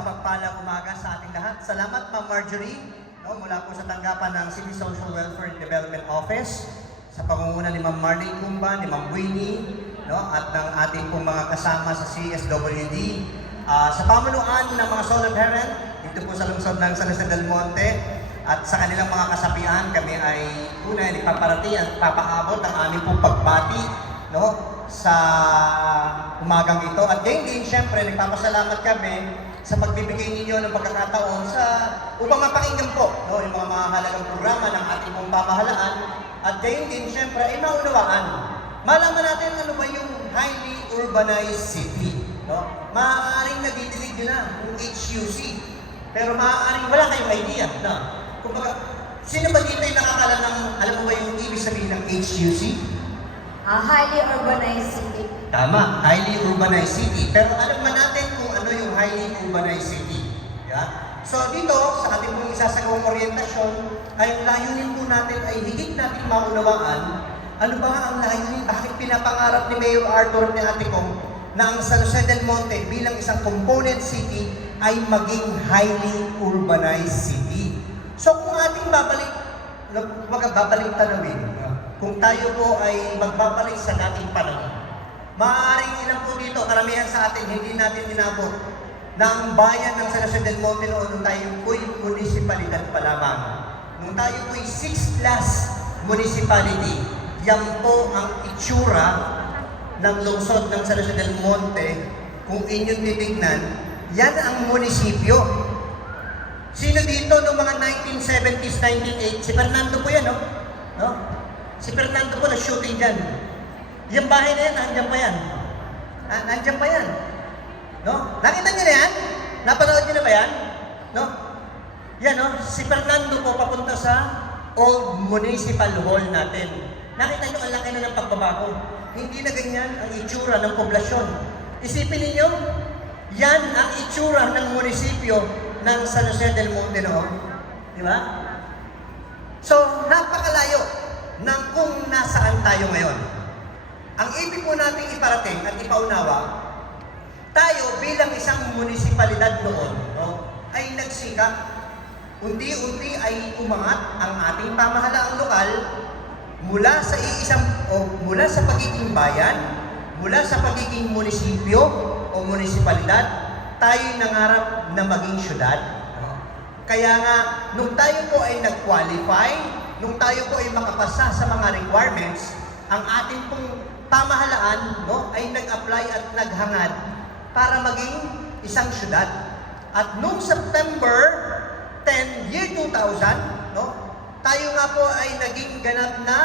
Pagpalang umaga sa ating lahat. Salamat Ma'am Marjorie, mula po sa tanggapan ng City Social Welfare and Development Office sa pangunguna ni Ma'am Marlene Cumba, ni Ma'am Winnie, at ng ating pong mga kasama sa CSWD. Sa pamunuan ng mga solo parent, dito po sa lungsod ng San Jose del Monte, at sa kanilang mga kasapian, kami ay una nagpaparati at papaabot ang aming pong pagbati sa umagang ito. At gayon din, syempre, nagpapasalamat kami sa pagbibigay ninyo ng pagkakataon upang mapakinggan po yung mga mahalagang programa ng ating pong pamahalaan. At gayon din, syempre, ay maunawaan. Malaman natin ano ba yung highly urbanized city. Maaaring nadidinig nyo na yung HUC. Pero maaaring wala kayong idea. Kumbaga, sino ba dito yung nakakala ng, alam mo ba yung ibig sabihin ng HUC? Highly urbanized city. Tama, highly urbanized city. Pero alam ba natin kung ano yung highly urbanized city? Yeah? So dito, sa ating pong isasagawang orientasyon, ay layunin po natin ay higit natin maunawaan ano ba ang layunin, bakit pinapangarap ni Mayor Arthur at ni Ate Kong na ang San Jose del Monte bilang isang component city ay maging highly urbanized city. So kung ating babalik tanawin, kung tayo po ay magbabalik sa dating panahon, maaaring ilan po dito, karamihan sa atin, hindi natin inabot na ang bayan ng San Jose del Monte noon nung tayo po'y munisipalidad pa lamang. Nung tayo po'y 6th class municipality, yan po ang itsura ng lungsod ng San Jose del Monte. Kung inyong titignan, yan ang munisipyo. Sino dito noong mga 1970s, 1980s? Si Fernando po yan, no? Si Fernando po na-shooting dyan. Yung bahay na yan, nandiyan pa yan. Nandiyan pa yan. Nakita niyo na yan? Napanood niyo na ba yan? Yan, si Fernando po papunta sa old municipal hall natin. Nakita niyo, ang laki na ng pagbabago. Hindi na ganyan ang itsura ng poblasyon. Isipin niyo, yan ang itsura ng munisipyo ng San Jose del Monte noon. Di ba? So, napakalayo ng kung nasaan tayo ngayon. Ang ibig po natin iparating at ipaunawa, tayo bilang isang munisipalidad noon, ay nagsikap. Unti-unti ay umangat ang ating pamahalaang lokal mula sa pagiging bayan, mula sa pagiging munisipyo o munisipalidad, tayo'y nangarap na maging syudad. Kaya nga, nung tayo po ay nag-qualify, nung tayo po ay makapasa sa mga requirements, ang ating pong pamahalaan ay nag-apply at naghangad para maging isang syudad. At noong September 10, year 2000, tayo nga po ay naging ganap na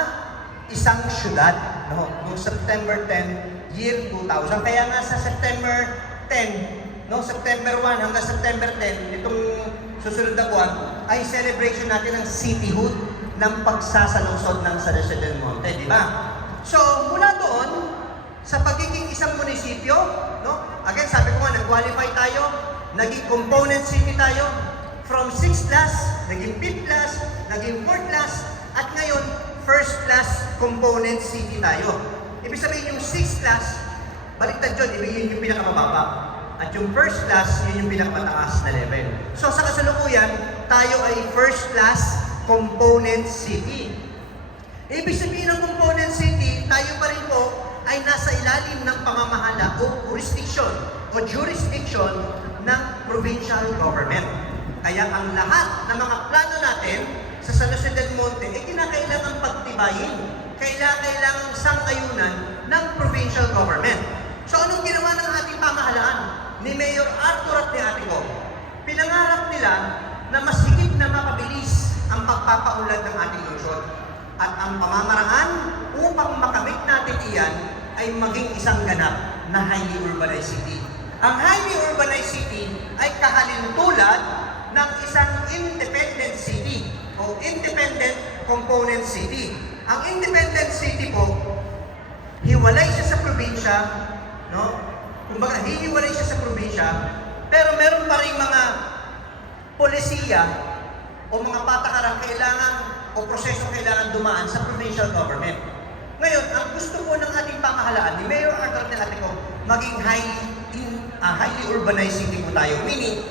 isang syudad. Noong September 10, year 2000. Kaya nga sa September 10, September 1 hanggang September 10, itong susunod na buwan, ay celebration natin ng cityhood ng pagsasalusod ng San Jose del Monte, di ba? So, mula doon, sa pagiging isang munisipyo, again, sabi ko nga, nag-qualify tayo, naging component city tayo, from 6th class, naging 5th class, naging 4th class, at ngayon, 1st class component city tayo. Ibig sabihin yung 6th class, baliktad yun, yun yung pinakamababa. At yung 1st class, yun yung pinakamataas na level. So, sa kasalukuyan, tayo ay 1st class component city. Ibig sabihin ng component city, tayo pa rin po ay nasa ilalim ng pamamahala o jurisdiction ng provincial government. Kaya ang lahat ng mga plano natin sa San Jose del Monte ay kinakailangan pagtibayin, kailangan sang-ayunan ng provincial government. So anong ginawa ng ating pamahalaan ni Mayor Arthur at ni Ate Kong? Pinangarap nila na mas higit na mapabilis ang pagpapaunlad ng ating lungsod. At ang pamamaraan upang makamit natin iyan ay maging isang ganap na highly urbanized city. Ang highly urbanized city ay kahalintulad ng isang independent city o independent component city. Ang independent city po, hiwalay siya sa probinsya, kumbaga hihiwalay siya sa probinsya, pero meron pa rin mga polisiya o mga patakaran o proseso kailangan dumaan sa provincial government. Ngayon, ang gusto po ng ating pamahalaan ni Mayor Arthur at Ate Kong, maging highly urbanized city po tayo. Meaning,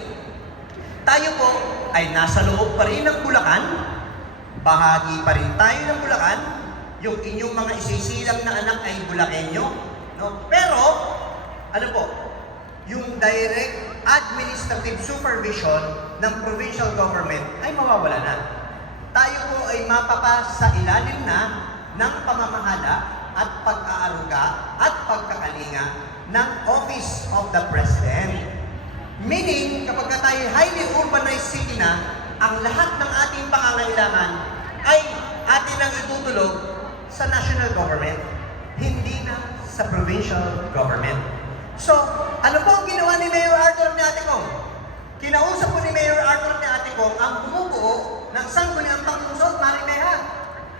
Tayo po ay nasa loob pa rin ng Bulacan, bahagi pa rin tayo ng Bulacan, yung inyong mga isisilang na anak ay Bulakenyo, no? Pero, ano po, yung direct administrative supervision ng provincial government ay mawawala na. Tayo po ay mapapa sa ilalim na ng pamamahala at pag-aaruga at pagkakalinga ng Office of the President. Meaning, kapag tayo highly urbanized city na, ang lahat ng ating pangangailangan ay atin ang itutulog sa national government, hindi na sa provincial government. So, ano po ang ginawa ni Mayor Arthur ni Ate Kong? Kinausap po ni Mayor Arthur ni Ate Kong ang bumubuo ng Sangguniang Panglungsod, Marimeha.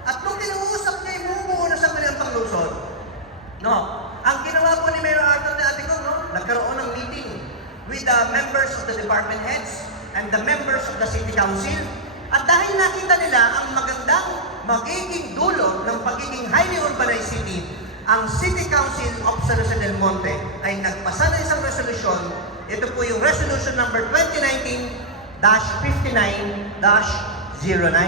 At nung kinausap niya yung bumubuo ng Sangguniang Panglungsod, no, ang ginawa po ni Mayor Arthur ni Ate Kong, no, nagkaroon ng meeting with the members of the department heads and the members of the City Council. At dahil nakita nila ang magandang magiging dulo ng pagiging highly urbanized city, ang City Council of San Jose del Monte ay nagpasa ng isang resolusyon. Ito po yung resolution number 2019-59-09.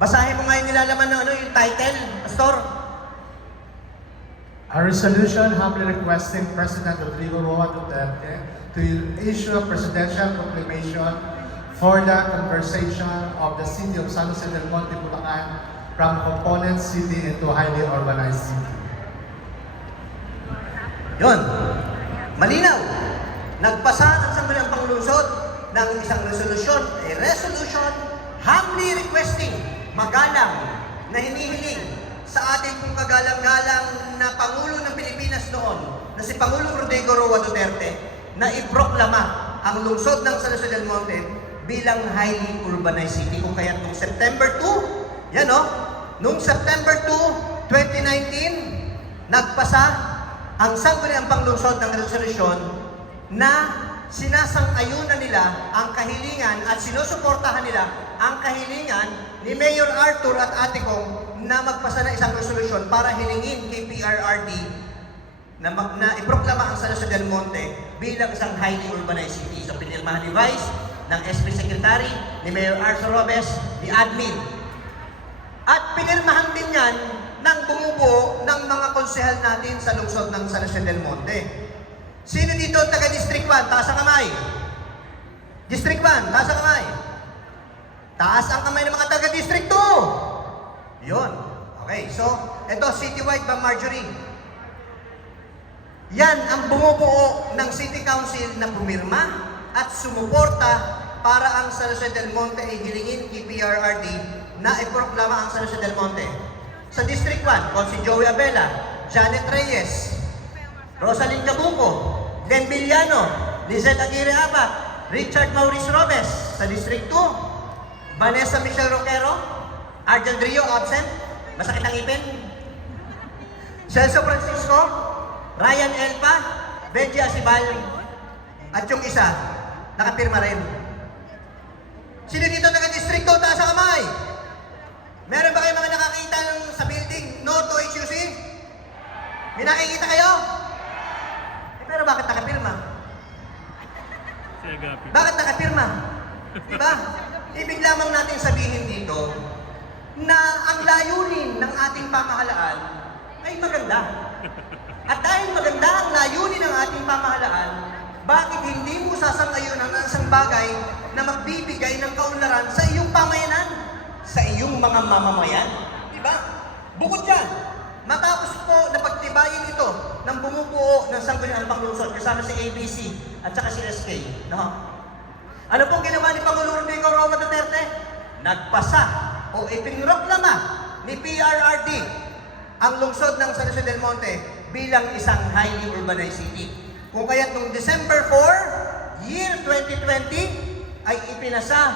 Basahin mo nga yung nilalaman ng yung title, Pastor. A resolution humbly requesting President Rodrigo Roa Duterte to issue a presidential proclamation for the conversion of the city of San Jose del Monte, Bulacan from component city into highly urbanized city. Yun. Malinaw. Nagpasa ang Sangguniang Panglungsod ng isang resolusyon, a resolution humbly requesting, magalang na hinihiling sa ating pong kagalang-galang na Pangulo ng Pilipinas noon, na si Pangulong Rodrigo Roa Duterte, na iproklama ang lungsod ng San Jose del Monte bilang highly urbanized city. Kung kaya noong September 2, yan o, noong September 2, 2019, nagpasa ang Sangguniang Panglungsod ng resolusyon na sinasang-ayunan nila ang kahilingan at sinusuportahan nila ang kahilingan ni Mayor Arthur at Ate Kong na magpasa ng isang resolusyon para hilingin kay PRRD na iproklama ang San Jose del Monte bilang isang highly urbanized city. So, pinirmahan ni Vice, ng SP Secretary, ni Mayor Arthur Robes, ni Admin. At pinirmahan din yan ng bumubuo ng mga konsehal natin sa lungsod ng San Jose del Monte. Sino dito ang taga-District 1? Taas ang kamay. District 1, taas ang kamay. Taas ang kamay ng mga taga-District 2. Yun. Okay, so, ito, citywide ba, Marjorie? Yan ang bumubuo ng City Council na pumirma at sumuporta para ang San Jose del Monte ay hilingin kay PRRD na iproklama ang San Jose del Monte. Sa District 1, kung si Joey Abela, Janet Reyes, Rosalyn Cabuco, Glenn Villano, Lizette Aguirre Abat, Richard Maurice Robes. Sa District 2, Vanessa Michelle Roquero, Arjan Rio, absent. Masakit ang ipin. Celso Francisco, Ryan Elpa, Benji Asibal, at yung isa, nakapirma rin. Sino dito taga-District 2? Taas ang kamay. Meron ba kayo mga nakakita sa building, no to HUC? May nakikita kayo? Pero bakit nakapirma? Bakit nakapirma? Diba? Ibig lamang natin sabihin dito na ang layunin ng ating pamahalaan ay maganda. At dahil maganda ang layunin ng ating pamahalaan, bakit hindi mo sasang-ayunan ang isang bagay na magbibigay ng kaunlaran sa iyong pamayanan, sa iyong mga mamamayan? Diba? Bukod dyan, matapos po na pagtibayin ito ng bumubuo ng Sangguniang Panglungsod kasama si ABC at saka si SK. No? Ano pong ginawa ni Pangulong Rodrigo Roa Duterte? Nagpasa o ipinroklama ni PRRD ang lungsod ng San Jose del Monte bilang isang highly urbanized city. Kung kaya't noong December 4, year 2020, ay ipinasa,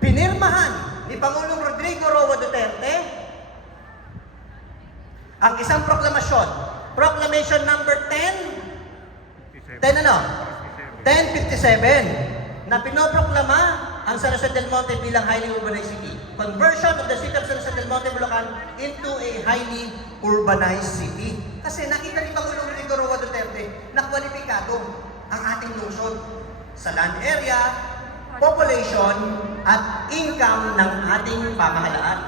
pinirmahan ni Pangulong Rodrigo Roa Duterte ang isang proklamasyon, Proclamation number 1057, na pinoproklama ang San Jose del Monte bilang highly urbanized city. Conversion of the city of San Jose del Monte, Bulacan into a highly urbanized city. Kasi nakita ni Pangulong Rodrigo Roa Duterte na kwalipikado ang ating lungsod sa land area, population at income ng ating pamahalaan.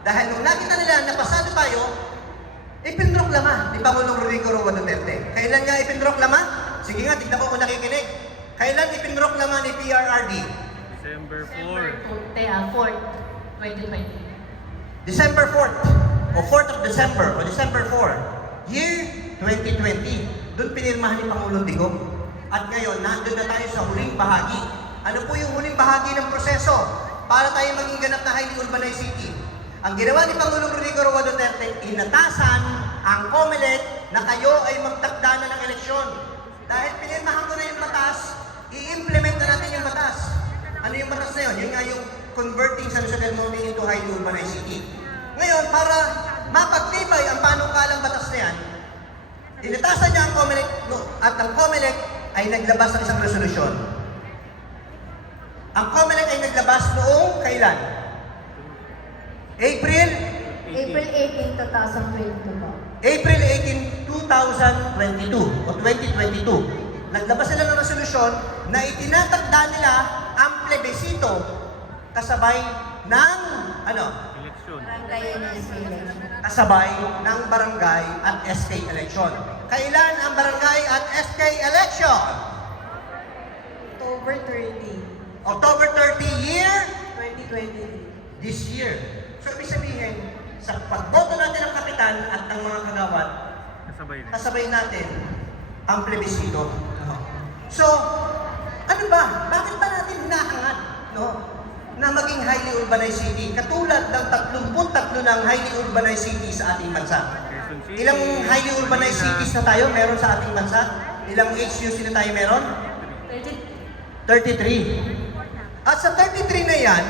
Dahil nung nakita nila na pasado tayo, ipinroklama ni Pangulong Rodrigo Roa Duterte. Kailan nga ipinroklama? Sige nga, tignan ko kung nakikinig. Kailan ipinroklama ni PRRD? December 4, 2020. December 4th, o 4th of December, o December 4, year 2020. Doon pinirmahan ni Pangulong Digong. At ngayon, nandun na tayo sa huling bahagi. Ano po yung huling bahagi ng proseso para tayo maging ganap na highly urbanized city? Ang ginawa ni Pangulong Rodrigo Roa Duterte, inatasan ang COMELEC na kayo ay magtakda na ng eleksyon. Dahil pinirmahan ko na yung batas, i-implement na natin yung batas. Ano yung batas na yun? Yun nga yung converting San Jose del Monte into highly urbanized city. Ngayon, para mapagtibay ang panukalang batas na yan, inatasan niya ang COMELEC at ang COMELEC ay naglabas ng isang resolusyon. Ang COMELEC ay naglabas noong kailan? April 18, 2022 po. April 18, 2022 o 2022. Naglabas sila ng resolusyon na itinatagda nila ang plebisito kasabay ng election. Barangay NSC election. kasabay ng barangay at SK election. Kailan ang barangay at SK election? October 30, October 30 year 2023. this year. So, ibig sabihin, sa pagboto natin ng kapitan at ng mga kagawad, Kasabay na. kasabay natin ang plebisito. So, ano ba? Bakit ba natin hinahangad, na maging highly urbanized city? Katulad ng 33 ng highly urbanized city sa ating bansa. Quezon City, Ilang highly urbanized cities na tayo meron sa ating bansa? Ilang HUC na tayo meron? 33. At sa 33 na yan,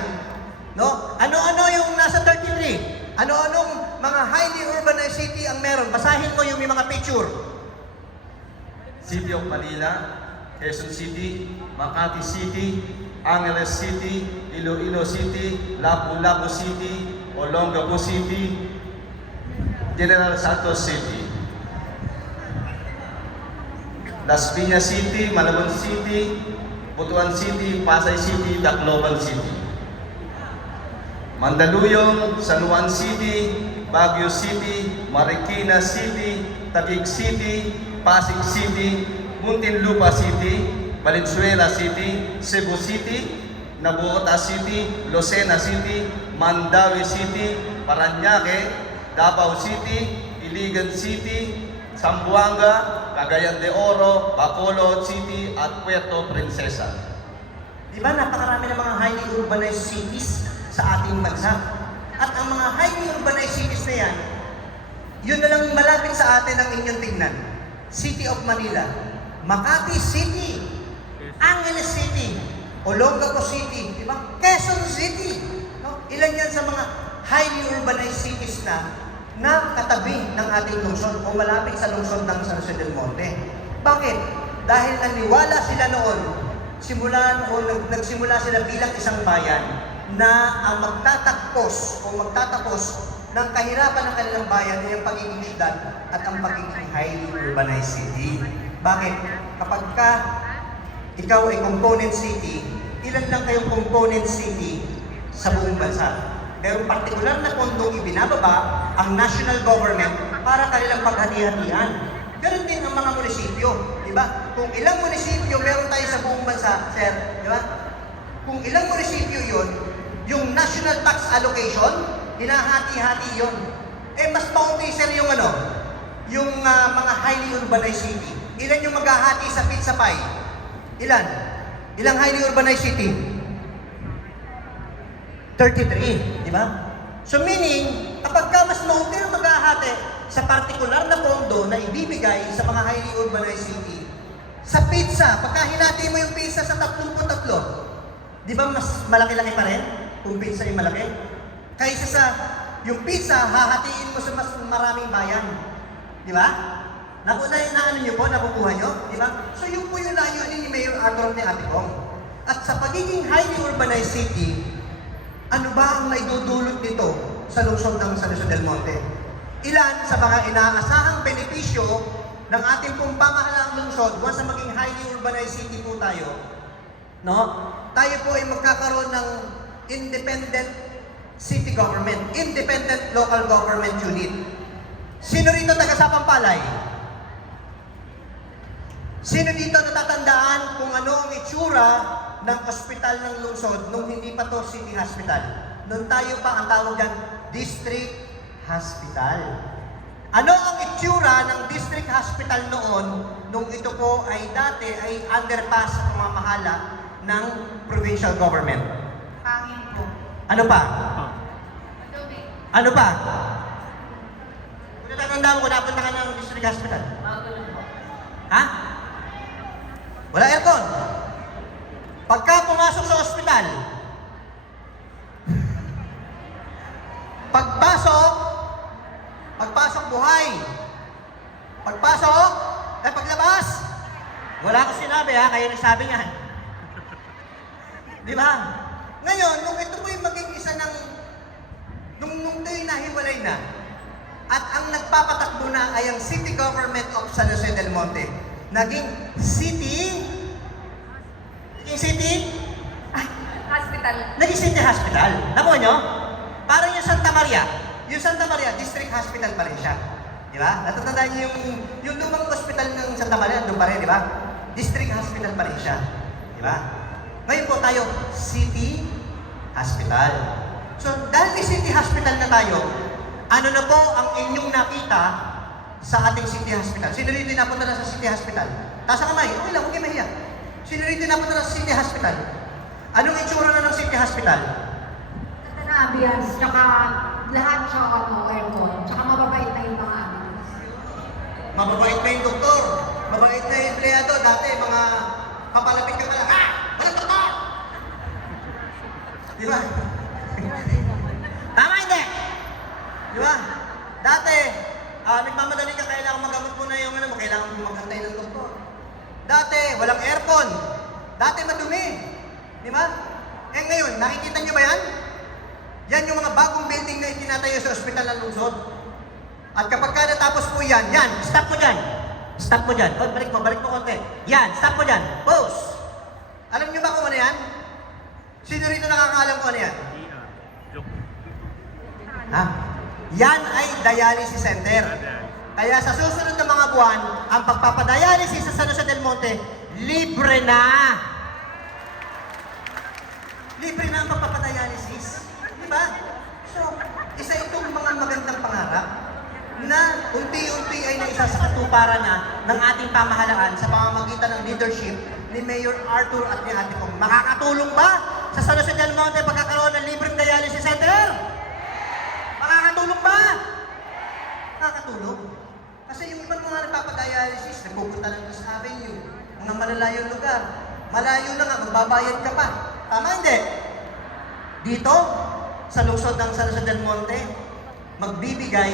ano-ano yung nasa 33? Ano-anong mga highly urbanized city ang meron? Basahin mo yung may mga picture. City of Manila, Quezon City, Makati City, Angeles City, Iloilo City, Lapu-Lapu City, Olongapo City, General Santos City, Las Piñas City, Malabon City, Butuan City, Pasay City, Tacloban City, Mandaluyong, San Juan City, Baguio City, Marikina City, Taguig City, Pasig City, Muntinlupa City, Valenzuela City, Cebu City, Navotas City, Lucena City, Mandawi City, Parañaque, Davao City, Iligan City, Zamboanga, Cagayan de Oro, Bacolod City, at Puerto Princesa. Di ba napakarami ng mga highly urbanized cities sa ating bansa? At ang mga highly urbanized cities na yan, yun na lang malapit sa atin ang inyong tingnan. City of Manila, Makati City, Angeles City, Olongapo City, di ba? Quezon City. Ilan yan sa mga highly urbanized cities na katabi ng ating lungsod o malapit sa lungsod ng San Jose del Monte. Bakit? Dahil naniwala sila noon, nagsimula sila bilang isang bayan na ang magtatapos ng kahirapan ng kanilang bayan ay ang pagiging syudad at ang pagiging highly urbanized city. Bakit? Kapag ikaw ay component city, ilan lang kayong component city sa buong bansa? Merong partikular na pondong ibinababa ang national government para kanilang paghati-hatian. Ganun din ang mga munisipyo, di ba? Kung ilang munisipyo meron tayo sa buong bansa, sir, di ba? Kung ilang munisipyo yun, yung national tax allocation, hinahati-hati yun. Mas maunti, sir, yung yung mga highly urbanized city. Ilan yung maghahati sa pizza pie? Ilan? Ilang highly urbanized city? 33, di ba? So meaning, kapag mas maunti ang maghahati sa partikular na pondo na ibibigay sa mga highly urbanized city, sa pizza, pagka hinati mo yung pizza sa 33, di ba mas malaki-laki pa rin kung pizza ay malaki? Kaysa sa yung pizza, hahatiin mo sa mas maraming bayan. Di ba? Naano niyo po, nakukuha niyo? Di ba? So yun po yung layunin ni Mayor Arthur ni Ate Kong. At sa pagiging highly urbanized city, ano ba ang maidudulot nito sa lungsod ng San Jose del Monte? Ilan sa mga inaasahang benepisyo ng ating pong pamahalaang lungsod once na maging highly urbanized city po tayo, no? Tayo po ay magkakaroon ng independent city government, independent local government unit. Sino rito taga Sapampalay? Sino dito natatandaan kung ano ang itsura ng ospital ng lungsod nung hindi pa to city hospital? Nung tayo pa ang tawag dyan, district hospital. Ano ang itsura ng district hospital noon nung ito po ay dati ay underpass sa pamamahala ng provincial government? Pangin po. Ano pa? Madumi. Ano pa? Kung natatandaan mo kung napunta ka ng district hospital? Bago lang po. Ha? Wala aircon. Pagka pumasok sa ospital, pagpasok buhay. Pagpasok, paglabas, wala akong sinabi ha, kayo nagsabi niyan. Di ba? Ngayon, nung ito po'y maging isa ng, nung ito'y nahiwalay na, at ang nagpapatakbo na ay ang City Government of San Jose del Monte. Naging city? Hospital. Naging city hospital. Nakuha nyo? Parang yung Santa Maria. Yung Santa Maria, district hospital pa rin siya. Di ba? Natatandaan niyo yung lumang hospital ng Santa Maria, doon pa rin, di ba? District hospital pa rin siya. Di ba? Ngayon po tayo, city hospital. So, dahil may city hospital na tayo, ano na po ang inyong nakita sa ating city hospital? Sino rito napunta na sa city hospital? Taas ang kamay. Okay lang, huwag kayo mahiya. Sino rito napunta na sa city hospital? Anong itsura na ng city hospital? Ganda na ambience, tsaka lahat siya aircon, tsaka mababait na yung mga ambulance. Mababait pa yung doktor. Mabait na yung empleyado. Dati, mga papalapit ka pala, ha! Walang doktor! Di ba? Tama hindi? Di ba? Dati, nagmamadali ka, kailangan magamot mo na yung ano mo, kailangan mo magantay ng doktor. Dati, walang aircon. Dati, madumi. Di ba? Eh ngayon, nakikita niyo ba yan? Yan yung mga bagong building na itinatayo sa ospital ng lungsod. At kapag ka natapos po yan, stop mo dyan. Stop mo dyan. Oh, balik mo konti. Yan, stop mo dyan. Pause. Alam niyo ba kung ano yan? Sino rito nakakaalam kung ano yan? Joke. Ha? Yan ay dialysis center. Kaya sa susunod na mga buwan, ang pagpapadialysis sa San Jose del Monte, libre na. Libre na ang pagpapadialysis. Di ba? So, isa itong mga magandang pangarap na unti-unti ay naisa sa katuparan na ng ating pamahalaan sa pamamagitan ng leadership ni Mayor Arthur at ni Ate Kong. Makakatulong ba sa San Jose del Monte pagkakaroon ng libreng dialysis center? Makakatulong ba? Nakakatulong. Kasi yung ibang mga nagpapadialysis, nagpupunta ng East Avenue, mga malalayong lugar. Malayo na nga, magbabayad ka pa. Tama hindi? Dito, sa lungsod ng San Jose del Monte, magbibigay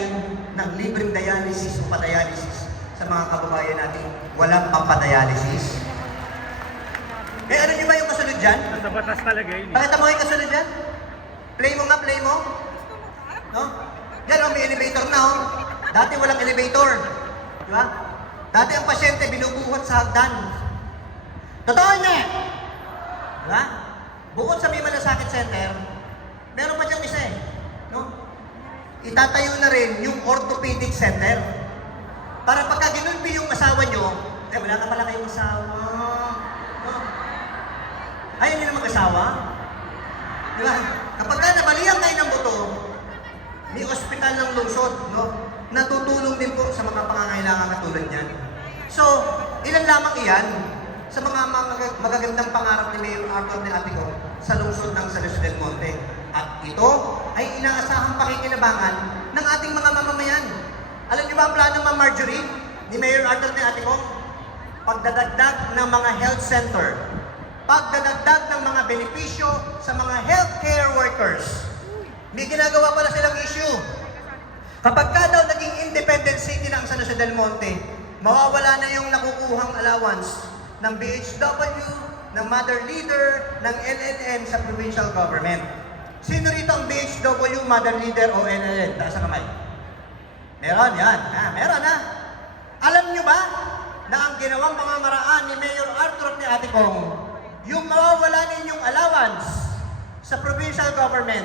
ng libreng dialysis o padialysis sa mga kababayan natin walang pampadialysis. Eh, ano nyo ba yung kasunod dyan? Nasa batas talaga yun. Pakita mo yung kasunod dyan? Play mo nga, play mo. No? Yan oh, may elevator na oh. Dati walang elevator. Di ba? Dati ang pasyente binubuhat sa hagdan. Totoo niya! Di ba? Bukod sa may malasakit center, meron pa dyan isa eh. No? Itatayo na rin yung orthopedic center. Para pagka ginulpi yung asawa nyo, eh wala ka pala kayong asawa. No? Ayaw nyo na mag-asawa? Di ba? Kapag ka nabalihan kayo ng buto, may ospital ng lungsod, no? Natutulong din po sa mga pangangailangan katulad niyan. So, ilan lamang iyan sa mga magagandang pangarap ni Mayor Arthur ni Ate Kong sa lungsod ng San Jose del Monte. At ito ay inaasahang pakikinabangan ng ating mga mamamayan. Alam niyo ba ang plano Ma'am Marjorie ni Mayor Arthur ni Ate Kong? Pagdadagdag ng mga health center, pagdadagdag ng mga benepisyo sa mga healthcare workers. May ginagawa pala silang issue. Kapag ka daw naging independent city ng San Jose del Monte, mawawala na yung nakukuhang allowance ng BHW, ng Mother Leader, ng LNN sa provincial government. Sino rito ang BHW, Mother Leader o LNN? Taas ang kamay. Meron, yan. Meron ha. Alam nyo ba na ang ginawang mga maraan ni Mayor Arthur at ni Ate Kong yung mawawala ninyong allowance sa provincial government,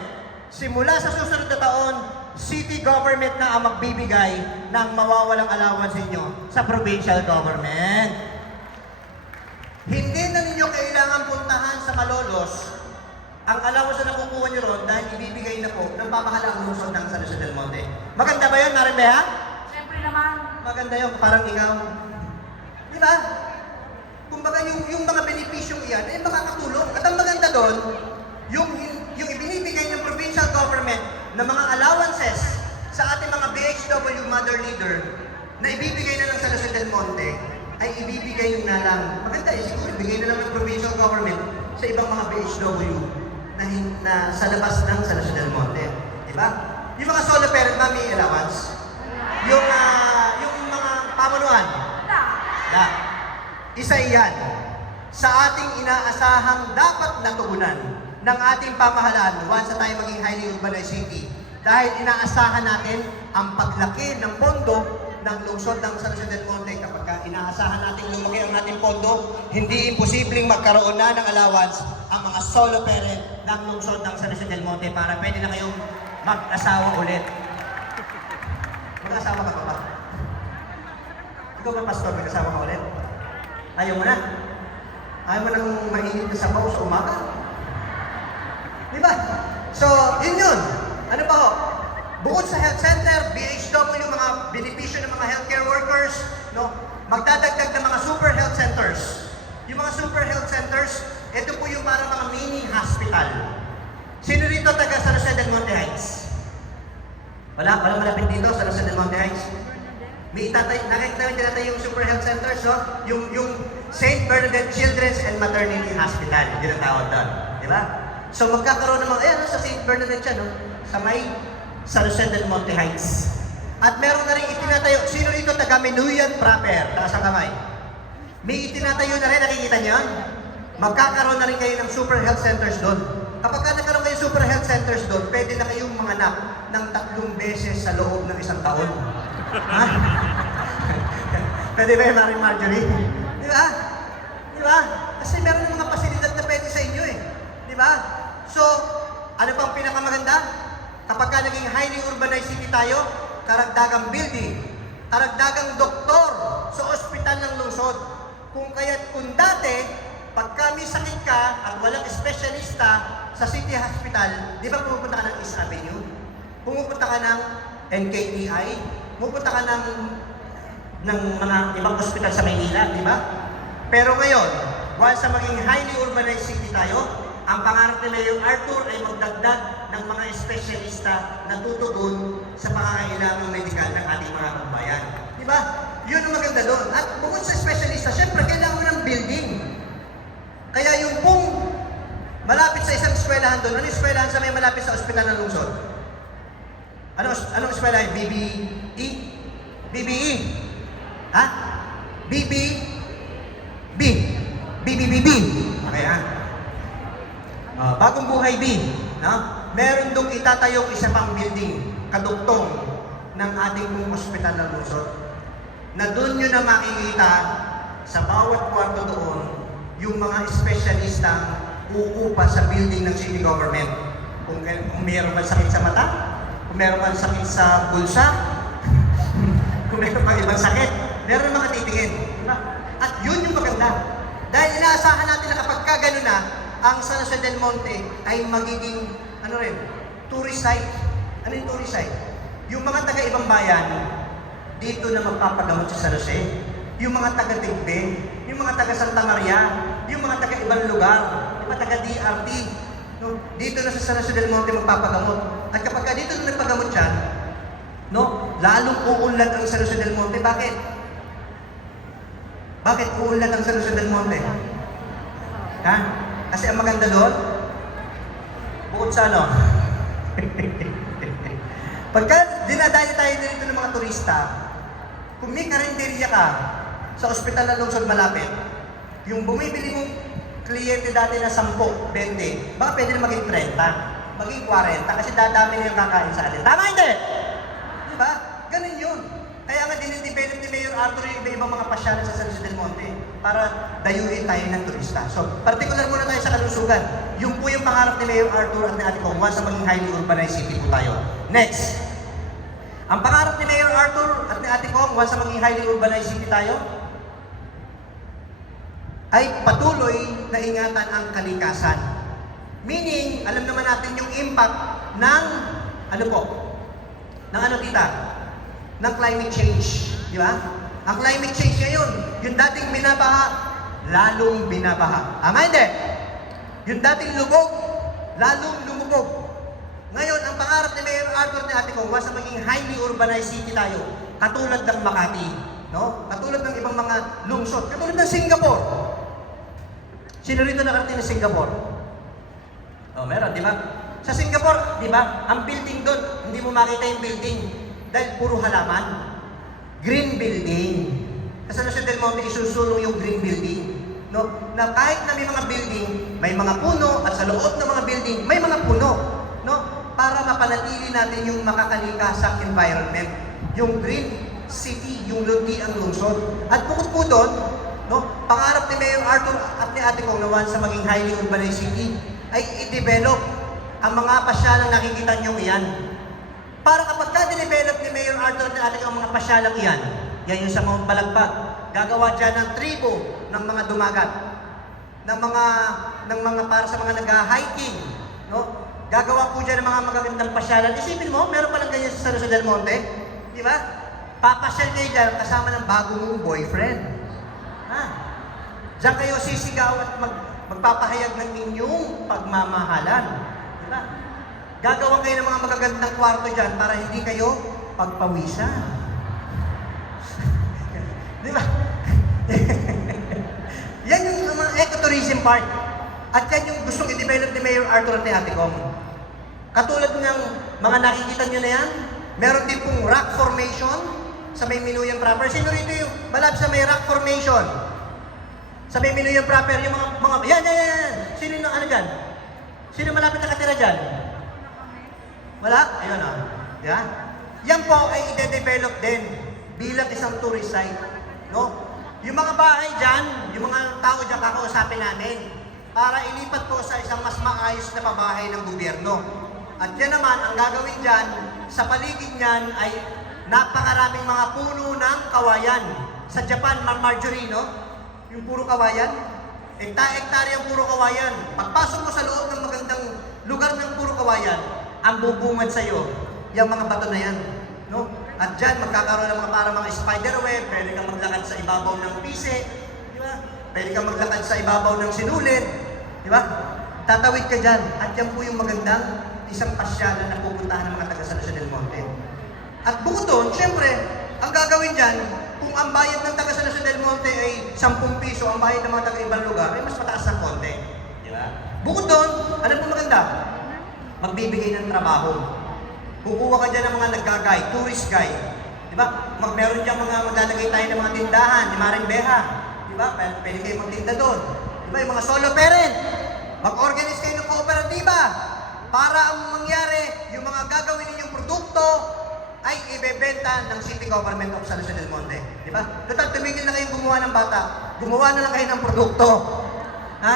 simula sa susunod na taon, city government na ang magbibigay ng mawawalang allowance ninyo sa provincial government. Hindi na ninyo kailangan puntahan sa Malolos ang allowance na nakukuha nyo ron dahil ibibigay na po ng pamahalaang lungsod ng San Jose del Monte. Maganda ba yun, Marimbeha? Siyempre naman. Maganda yun, parang ikaw. Di ba? Kumbaga yung mga benepisyong iyan ay makakatulong. At ang maganda doon, yung ibinibigay ng provincial government na mga allowances sa ating mga BHW mother leader na ibibigay na ng San Jose del Monte ay ibibigay na lang. Maganda eh, siguro ibigay na lang ng provincial government sa ibang mga BHW na sa labas ng San Jose del Monte. Di ba? Yung mga solo parent na may allowance. Yung mga pamunuan. Na. Isa iyan sa ating inaasahang dapat natugunan ng ating pamahalaan once na tayo maging highly urbanized city. Dahil inaasahan natin ang paglaki ng pondo ng lungsod ng San Jose del Monte. Kapag inaasahan natin lumaki ang ating pondo, hindi imposibleng magkaroon na ng allowance ang mga solo parent ng lungsod ng San Jose del Monte para pwede na kayong mag-asawa ulit. Mag-asawa ka pa ba? Ikaw ba, Pastor, mag-asawa ka ulit? Ayaw mo na? Ayaw mo nang mainit na sabaw sa umaga? Di ba? So, yun. Ano pa ho? Bukod sa health center, BHW, mga benepisyo ng mga healthcare workers, no? Magdadagdag ng mga super health centers. Yung mga super health centers, ito po yung parang mga mini hospital. Sino rito taga San Jose del Monte Heights? Wala malapit dito sa San Jose del Monte Heights? May nakikita namin tinatay yung super health centers, no? Yung St. Bernadette Children's and Maternity Hospital, yun ang tawag doon. Di ba? So magkakaroon ng mga, ayan, sa St. Bernadette siya, no? Sa may San Jose del Monte Heights. At meron na rin itinatayo, sino rito taga Menuyan proper, taas ang kamay. May itinatayo na rin, nakikita niyo? Magkakaroon na rin kayo ng super health centers doon. Kapag nagkaroon kayo super health centers doon, pwede na kayong manganak ng 3 beses sa loob ng 1 taon. Ha? Pwede ba yun, Maring Marjorie? Di ba? Di ba? Kasi meron ng mga pasilidad na pwede sa inyo eh. Di ba? So, ano pang pinakamaganda? Kapag ka naging highly urbanized city tayo, karagdagang building, karagdagang doktor sa ospital ng lungsod. Kung dati, pag kami sakit ka at walang espesyalista sa city hospital, di ba pumupunta ka ng East Avenue? Pumupunta ka ng NKTI? Pumupunta ka ng mga ibang ospital sa Maynila, di ba? Pero ngayon, once na maging highly urbanized city tayo, ang pangarap ni Mayor Arthur ay magdagdag ng mga espesyalista na tutugon sa pangangailangang medikal ng ating mga kabayan. Di ba? Yun ang maganda doon. At bukod sa espesyalista, syempre kailangan mo ng building. Kaya yung pong malapit sa isang eskwelahan doon, anong eskwelahan sa may malapit sa ospital ng lungsod? Anong eskwelahan? BBE? BBE? Ha? BBBB. Okay ha? Bagong Buhay B, no? Meron doon itatayong isa pang building, kadugtong ng ating ospital ng lungsod. Na doon nyo na makikita sa bawat kwarto doon yung mga espesyalistang uupa sa building ng city government. Kung mayroon man sakit sa mata, kung mayroon man sakit sa bulsa, kung mayroon man ibang sakit, meron mga titingin. Diba? At yun yung maganda. Dahil inaasahan natin na kapag kagano na, ang San Jose del Monte ay magiging, tourist site. Ano yung tourist site? Yung mga taga-ibang bayan, dito na magpapagamot sa San Jose. Yung mga taga-Tigbe, yung mga taga-Santa Maria, yung mga taga-ibang lugar, yung mga taga-DRT, no? Dito na sa San Jose del Monte magpapagamot. At kapag dito na nagpagamot siya, no? Lalong uunlad ang San Jose del Monte. Bakit? Bakit uunlad ang San Jose del Monte? Ha? Kasi ang maganda doon, bukod sa ano, pagka dinadayo tayo dito ng mga turista, kung may karinderya ka sa ospital ng lungsod malapit, yung bumibili mong kliyente dati na 10, 20, baka pwede na maging 30, maging 40, kasi dadami na yung kakain sa atin. Tama hindi? Diba? Ganun yun. Kaya nga dinidevelop ni Mayor Arthur yung iba-ibang mga pasyalan sa San Jose del Monte para dayuin tayo ng turista. So, particular muna tayo sa kalusugan. Yung po yung pangarap ni Mayor Arthur at ni Ate Kong, once na maging highly urbanized city po tayo. Next. Ang pangarap ni Mayor Arthur at ni Ate Kong, once na maging highly urbanized city tayo, ay patuloy na ingatan ang kalikasan. Meaning, alam naman natin yung impact ng, ano po, ng ano tita? Ng climate change. Di ba? Ang climate change ngayon, yung dating binabaha, lalong binabaha. Ama hindi? Yung dating lubog, lalong lumubog. Ngayon, ang pangarap ni Mayor Arthur ni Ate Kong, once na maging highly urbanized city tayo, katulad ng Makati, no? Katulad ng ibang mga lungsod, katulad ng Singapore. Sino rito nakarating ng Singapore? Oh, meron, di ba? Sa Singapore, di ba, ang building doon, hindi mo makita yung building dahil puro halaman. Green building. Sa San Jose del Monte, isusulong yung green building. No? Na kahit na may mga building, may mga puno, at sa loob ng mga building, may mga puno. No? Para mapanatili natin yung makakalikasang environment. Yung green city, yung lundi ang lungsod. At bukod po doon, no, pangarap ni Mayor Arthur at ni Ate Kong na sa maging highly urbanized city, ay i-develop ang mga pasyalang nakikita nyo iyan. Para kapag ka-develop ni Mayor Arthur at ni Ate Kong ang mga pasyalang iyan, yan yung sa Mount Balagbag, gagawa dyan ng tribo ng mga dumagat, ng mga para sa mga nag-hiking, no? Gagawa po dyan ng mga magagandang pasyalan. Isipin mo, meron palang ganyan sa San Jose del Monte, di ba? Papasyal kayo dyan kasama ng bago mong boyfriend. Ha? Diyan kayo sisigaw at magpapahayag ng inyong pagmamahalan. Diba? Gagawa kayo ng mga magagandang kwarto dyan para hindi kayo pagpawisan. Di ba? Yan yung mga ecotourism part. At yan yung gustong i-develop ni Mayor Arthur at ni Ate Kong. Katulad ng mga nakikita nyo na yan, meron din pong rock formation sa may Minuyan proper. Sino rito yung malapit sa may rock formation? Sa may Minuyan proper, yung mga yan. Sino yung ano dyan? Sino malapit nakatira dyan? Wala? Ayun ah. Yeah? Yan po ay i-develop din bilang isang tourist site. No? Yung mga bahay dyan, yung mga tao dyan kakausapin namin para ilipat po sa isang mas maayos na pabahay ng gobyerno. At yan naman, ang gagawin dyan, sa paligid niyan ay napakaraming mga puno ng kawayan. Sa Japan, Marjorie, no? Yung puro kawayan. Hektarya yung puro kawayan. Pagpasok mo sa loob ng magandang lugar ng puro kawayan, ang bubungad sa'yo, yung mga bato na yan. No? At dyan, magkakaroon ng mga spider web, pwede kang maglakad sa ibabaw ng pise, di ba? Pwede kang maglakad sa ibabaw ng sinulid, di ba? Tatawid ka dyan. At yan po yung magandang isang pasyalan na pupuntahan ng mga taga San Jose del Monte. At bukod doon, syempre, ang gagawin dyan, kung ang bayad ng taga San Jose del Monte ay 10 piso, ang bayad ng mga taga ibang lugar ay mas mataas ng konti. Di ba? Bukod doon, ano po maganda? Magbibigay ng trabaho. Kukuha ka dyan ng mga nag-guide, tourist guide. Di ba? Meron dyan maglalagay tayo ng mga tindahan, ni Maring Beha. Di ba? Pwede kayo magtinda doon. Di ba? Yung mga solo parent. Mag-organize kayo ng kooperatiba. Para ang mangyari, yung mga gagawin ninyong produkto ay ibebenta ng City Government of San Jose del Monte. Di ba? Total, tumigil na kayong gumawa ng bata. Gumawa na lang kayo ng produkto. Ha?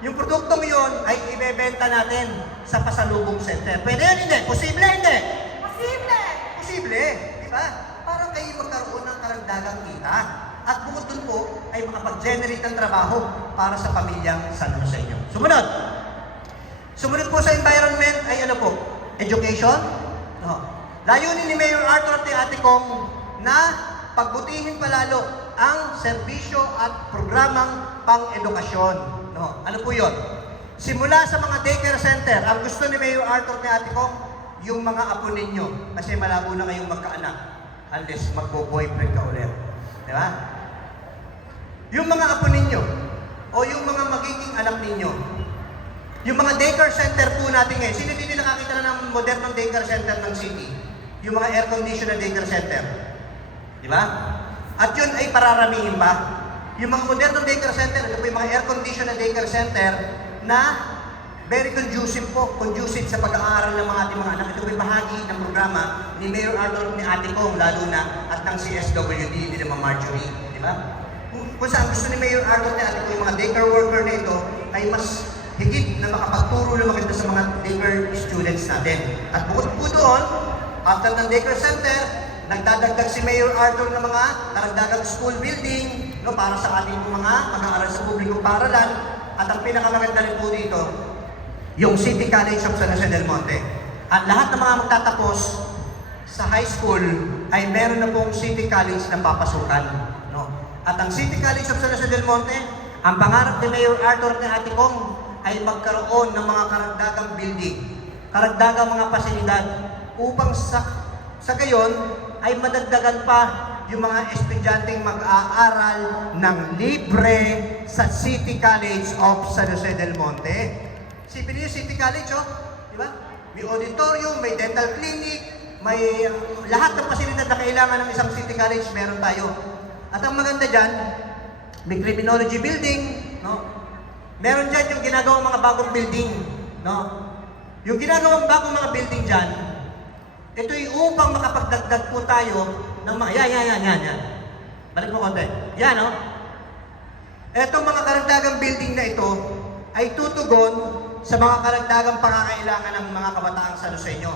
Yung produktong yun ay ibebenta natin sa pasalubong center. Pwede yun, hindi? Posible, hindi? Posible! Posible. Di ba? Para kayo magkaroon ng karagdagang kita. At bukod dun po, ay makapag-generate ng trabaho para sa pamilyang San Jose nyo. Sumunod. Sumunod po sa environment ay ano po? Education. No. Layunin ni Mayor Arthur at ni Ate Kong na pagbutihin palalo ang serbisyo at programang pang-edukasyon. No. Ano po yun? Simula sa mga daycare center, ang gusto ni Mayor Arthur at ni Ate Kong, yung mga apo ninyo. Kasi malabo na kayong magkaanak unless magbo-boyfriend ka ulit. Di ba? Yung mga apo ninyo o yung mga magiging anak ninyo, yung mga daycare center po natin ngayon, sino dito nakakita na ng modernong daycare center ng city? Yung mga air-conditioned daycare center. Di ba? At yun ay pararamihin pa. Yung mga modernong daycare center, ito po yung mga air-conditioned daycare center na very conducive sa pag-aaral ng mga ating mga anak. Ito ay bahagi ng programa ni Mayor Arthur ni Ate Kong, lalo na at ng CSWD, ni Ma'am Marjorie. Di ba? Kung saan gusto ni Mayor Arthur ni Ate Kong, yung mga daycare worker na ito ay mas higit na makapagturo na maganda sa mga daycare students natin. At bukod po doon, after ng daycare center, nagdadagdag si Mayor Arthur ng mga karagdagang school building, no, para sa ating mga mag-aaral sa publikong paaralan. At ang pinakamaganda rin po dito, yung City College of San Jose del Monte. At lahat ng mga magtatapos sa high school ay meron na pong City College na papasukan. No? At ang City College of San Jose del Monte, ang pangarap ni Mayor Arthur ni Ate Kong ay magkaroon ng mga karagdagang building, karagdagang mga pasilidad upang sa gayon ay madagdagan pa yung mga estudyanteng mag-aaral ng libre sa City College of San Jose del Monte. Sipin niyo City College, oh, di ba? May auditorium, may dental clinic, may lahat ng pasilidad na kailangan ng isang City College, meron tayo. At ang maganda dyan, may criminology building, no? Meron dyan yung ginagawang mga bagong building, no? Yung ginagawang bagong mga building dyan, ito'y upang makapagdagdag po tayo ng mga, yan. Balik mo konti. Yan, no? Etong mga karagdagang building na ito ay tutugon sa mga karagdagang pangangailangan ng mga kabataang Saluseño.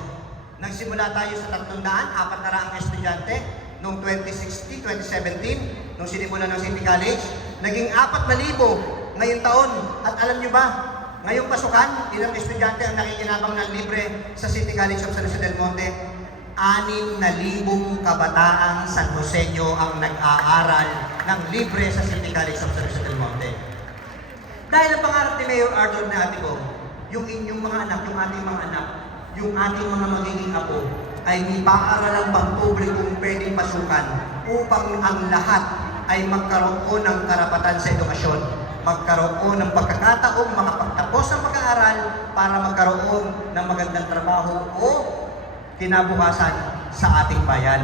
Nagsimula tayo sa 300 estudyante noong 2016, 2017, nung sinimula ng City College. Naging 4,000 ngayong taon. At alam nyo ba, ngayong pasukan, ilang estudyante ang nakikinabang ng libre sa City College of San Jose del Monte? 6,000 kabataang San Joseño ang nag-aaral ng libre sa City College of San Jose del Monte. Dahil ang pangarap ni Mayor Arthur na Ate Kong, yung inyong mga anak, yung ating mga anak, yung ating mga magiging apo, ay may paaralang pampublikong pwedeng pasukan upang ang lahat ay magkaroon ng karapatan sa edukasyon, magkaroon ng pagkakataong makapagtapos ng pag-aaral para magkaroon ng magandang trabaho o kinabukasan sa ating bayan.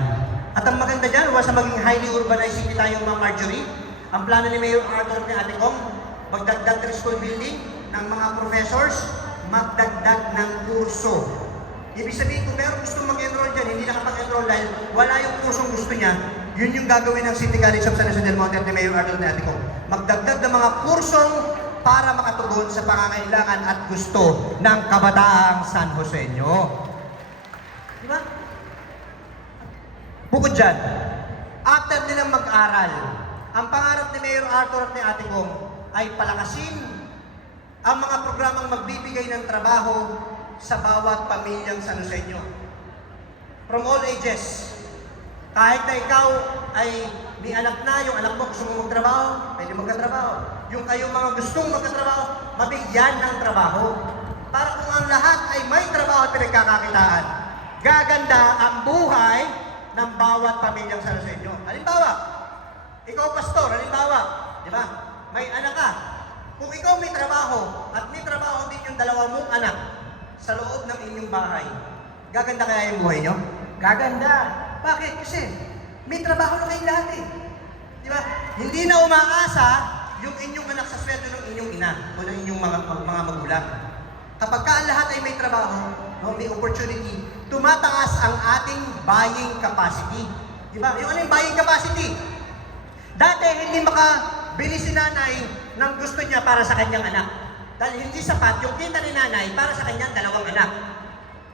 At ang maganda dyan, sa maging highly urbanized city tayong mga Marjorie, ang plano ni Mayor Arthur ni Ate Kong, magdagdag ng school building ng mga professors, magdagdag ng kurso. Ibig sabihin, kung meron gusto mag-enroll dyan, hindi nakapag-enroll dahil wala yung kursong gusto niya, yun yung gagawin ng City College of San Jose del Monte ni Mayor Arthur ni Ate Kong. Magdagdag ng mga kursong para makatugon sa pangangailangan at gusto ng kabataang San Joseño. Di ba? Bukod dyan, after nilang mag-aral, ang pangarap ni Mayor Arthur ni Ate Kong ay palakasin ang mga programang magbibigay ng trabaho sa bawat pamilyang San Joseño. From all ages. Kahit na ikaw ay may anak na, yung anak mo gusto mo magtrabaho, pwede magkatrabaho. Yung kayong mga gustong magkatrabaho, mabigyan ng trabaho. Para kung ang lahat ay may trabaho at pinagkakakitaan, gaganda ang buhay ng bawat pamilyang San Joseño. Halimbawa, ikaw pastor, halimbawa, di ba? May anak ka. Kung ikaw may trabaho at may trabaho din yung dalawa mong anak sa loob ng inyong bahay, gaganda kaya yung buhay nyo? Gaganda. Bakit? Kasi may trabaho na kayong lahat eh. Di ba? Hindi na umaasa yung inyong anak sa sweldo ng inyong ina o ng inyong mga magulang. Kapag ka lahat ay may trabaho, no, may opportunity, tumataas ang ating buying capacity. Di ba? Yung ano yung buying capacity? Dati hindi makabili si nanay ng gusto niya para sa kanyang anak. Dahil hindi sapat yung kita ni nanay para sa kanyang dalawang anak.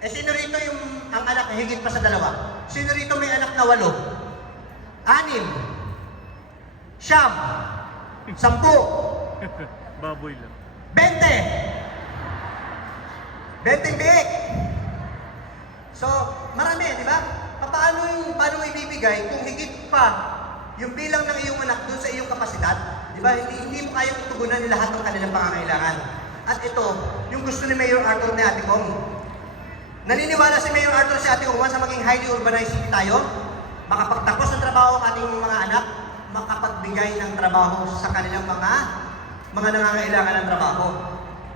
Eh sino rito yung ang anak na higit pa sa dalawa? Sino rito may anak na 8? 6? 9? 10? Baboy lang. 20 biik. So, marami, di ba? Paano ibibigay kung higit pa yung bilang ng iyong anak doon sa iyong kapasidad? Di ba? Hindi mo kayang tugunan lahat ng kanilang pangangailangan. At ito, yung gusto ni Mayor Arthur ni Ate Kong. Naniniwala si Mayor Arthur si Ate Kong sa maging highly urbanized city tayo, makapagtapos ng trabaho ang ating mga anak, makapagbigay ng trabaho sa kanilang mga nangangailangan ng trabaho.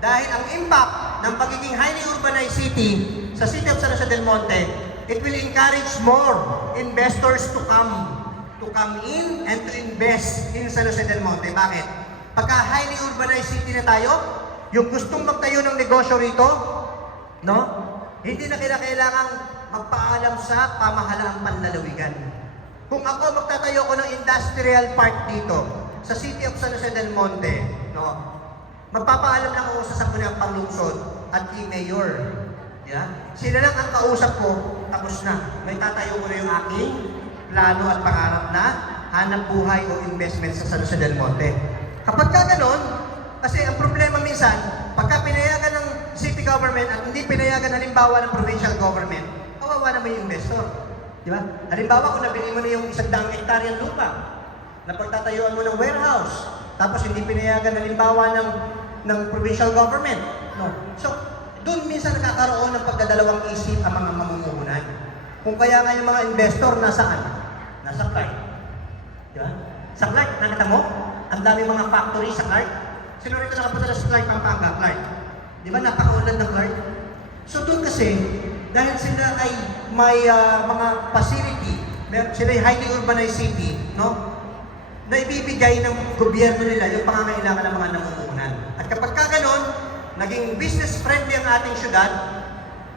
Dahil ang impact ng pagiging highly urbanized city sa City of San Jose del Monte, it will encourage more investors to come in and to invest in San Jose del Monte. Bakit? Pagka highly urbanized city na tayo, Yung gustong magtayo ng negosyo rito, no? Hindi na kailangang magpaalam sa pamahalaang panlalawigan. Kung ako magtatayo ko ng industrial park dito, sa City of San Jose del Monte, no? Magpapaalam lang ako sa Sangguniang Panglungsod at kay Mayor. Yeah? Sila lang ang kausap ko, tapos na. May tatayo ko na yung aking plano at pangarap na hanap buhay o investment sa San Jose del Monte. Kapag ka ganon, kasi ang problema minsan, pagka pinayagan ng city government at hindi pinayagan halimbawa ng provincial government, kawawa naman yung investor. Di ba? Halimbawa kung nabili mo na yung 100 hektaryang lupa, na pagtatayuan mo ng warehouse, tapos hindi pinayagan halimbawa ng provincial government. No? So, doon minsan nakakaroon ng pagdadalawang isip ang mga mamumuhunan. Kung kaya nga yung mga investor nasaan? Nasa Clark. Di ba? Sa Clark, nakita mo? Ang dami mga factory sa Clark. Sino rito nakapunta sa Clark, Pampanga? Clark. Di ba? Napakaunlad ng Clark. So doon kasi, dahil sila ay may mga facility, sila ay highly urbanized city, no? Na ibibigay ng gobyerno nila yung pangangailangan ng mga namumuhunan. At kapag ka ganon, naging business friendly ang ating syudad,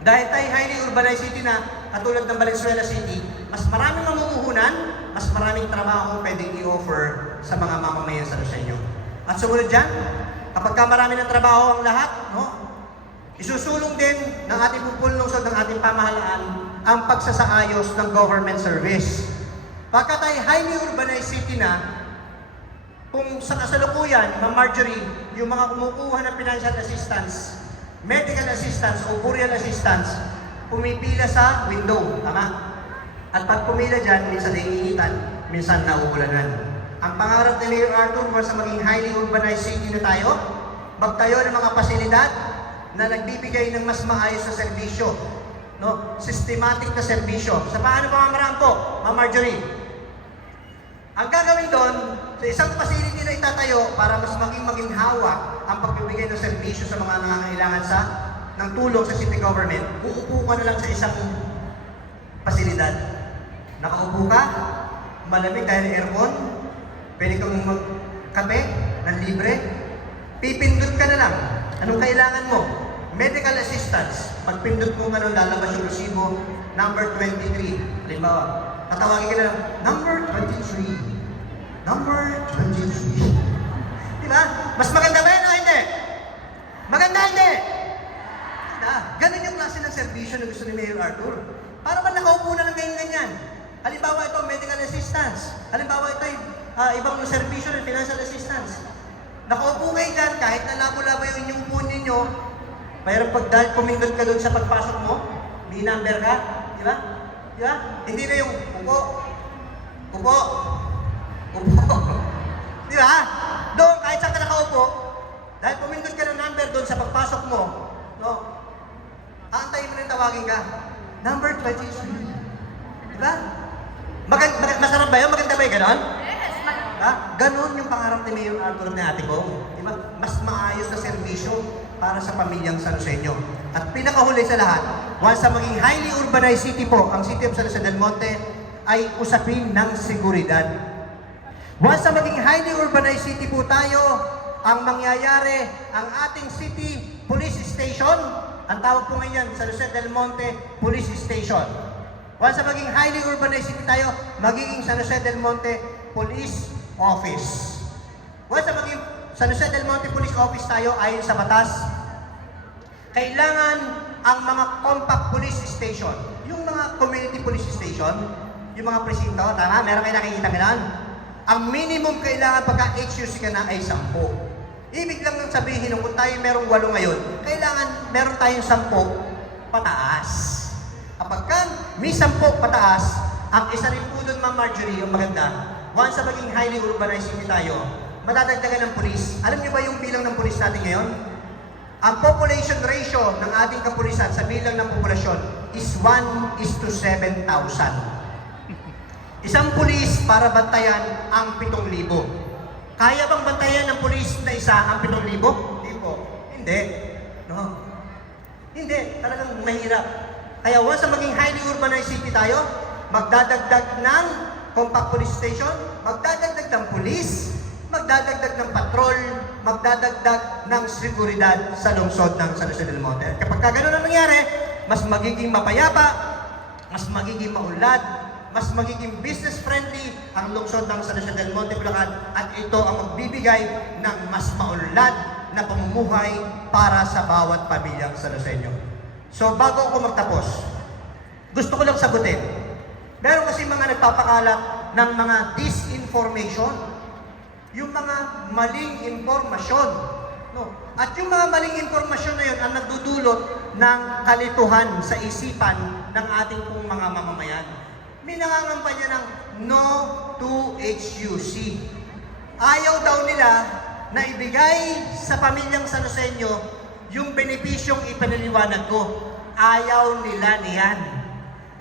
dahil tayo highly urbanized city na, katulad ng Valenzuela City, mas maraming mamumuhunan, mas maraming trabaho pwedeng i-offer sa mga mamamayan sa Lusenyo. At sumunod dyan, kapag ka marami ng trabaho ang lahat, no? Isusulong din ng ating pupulungsod, ng ating pamahalaan, ang pagsasaayos ng government service. Pagka tayo highly urbanized city na, kung sa kasalukuyan, Ma'am Marjorie, yung mga kumukuha ng financial assistance, medical assistance o burial assistance, pumipila sa window, tama? At pag pumila dyan, minsan naiinitan, minsan nauulanan. Ang pangarap ni Mayor Arthur was sa maging highly urbanized city na tayo, magtayo ng mga pasilidad na nagbibigay ng mas maayos na serbisyo, no? Systematic na serbisyo. Sa paano pamamaraan po, Ma'am Marjorie? Ang gagawin doon, sa isang facility na itatayo para mas maging hawak ang pagbibigay ng serbisyo sa mga nangangailangan ng tulong sa city government, uupo ka na lang sa isang pasilidad. Nakaupo ka, malamig dahil aircon, pwede kang magkape ng libre, pipindot ka na lang. Anong kailangan mo? Medical assistance. Pagpindot mo nga lalabas yung resibo, number 23. Halimbawa, tatawagin ka na lang, number 23. Number 23. Diba? Mas maganda ba yun o hindi? Maganda hindi? Maganda. Ganun yung klase ng serbisyo na gusto ni Mayor Arthur. Para man nakaupo na lang ganyan. Halimbawa ito, medical assistance. Halimbawa ito, ibang serbisyo ng financial assistance. Nakaupo kayo dyan, kahit na labo-labo yung inyong upo ninyo, pero pag dahil pumindot ka doon sa pagpasok mo, may number ka, di ba? Di ba? Hindi na yung upo, upo, upo. Di ba? Doon, kahit saan ka nakaupo, dahil pumindot ka ng number doon sa pagpasok mo, no? Aantayin mo na yung tawagin ka. Number 23. Di ba? Masarap ba yun? Maganda ba yun? Ganon? Yes, Ha? Ganon yung pangarap ni Mayor Arthur na ate ko. Di ba? Mas maayos na serbisyo para sa pamilyang San Joseño. At pinakahuli sa lahat, once sa maging highly urbanized city po, ang City of San Jose del Monte ay usapin ng seguridad. Once sa maging highly urbanized city po tayo, ang mangyayari, ang ating city police station, ang tawag po ngayon, San Jose del Monte Police Station. Once sa maging highly urbanized city tayo, magiging San Jose del Monte Police Office. Once sa maging San Jose del Monte Police Office tayo, ayon sa batas, kailangan ang mga compact police station, yung mga community police station, yung mga presinto, tama? Meron kayo nakikita gano'n? Ang minimum kailangan pagka HUC ka na ay 10. Ibig lang nang sabihin, kung tayo merong 8 ngayon, kailangan meron tayong 10 pataas. Kapag ka may 10 pataas, ang isa rin po doon, Ma'am Marjorie, yung maganda, once sa maging highly urbanized city tayo, madadagdagan ng pulis. Alam niyo ba yung bilang ng pulis natin ngayon? Ang population ratio ng ating kapulisan sa bilang ng populasyon is 1:7,000. Isang pulis para bantayan ang 7,000. Kaya bang bantayan ng pulis na isa ang 7,000? Hindi po. Hindi. No? Hindi. Talagang mahirap. Kaya once sa maging highly urbanized city tayo, magdadagdag ng compact police station, magdadagdag ng pulis, magdadagdag ng patrol, magdadagdag ng seguridad sa lungsod ng San Jose del Monte. At kapag gano'n ang nangyari, mas magiging mapayapa, mas magiging maunlad, mas magiging business-friendly ang lungsod ng San Jose del Monte, Bulacan, at ito ang magbibigay ng mas maunlad na pamumuhay para sa bawat pamilyang San Joseño. So bago ako magtapos, gusto ko lang sagutin. Meron kasi mga nagpapakalat ng mga disinformation, yung mga maling informasyon. No? At yung mga maling informasyon na yun ang nagdudulot ng kalituhan sa isipan ng ating pong mga mamamayan. May nangangampanya ng no to HUC. Ayaw daw nila na ibigay sa pamilyang San Joseño yung benepisyong ipinaliwanag ko. Ayaw nila niyan.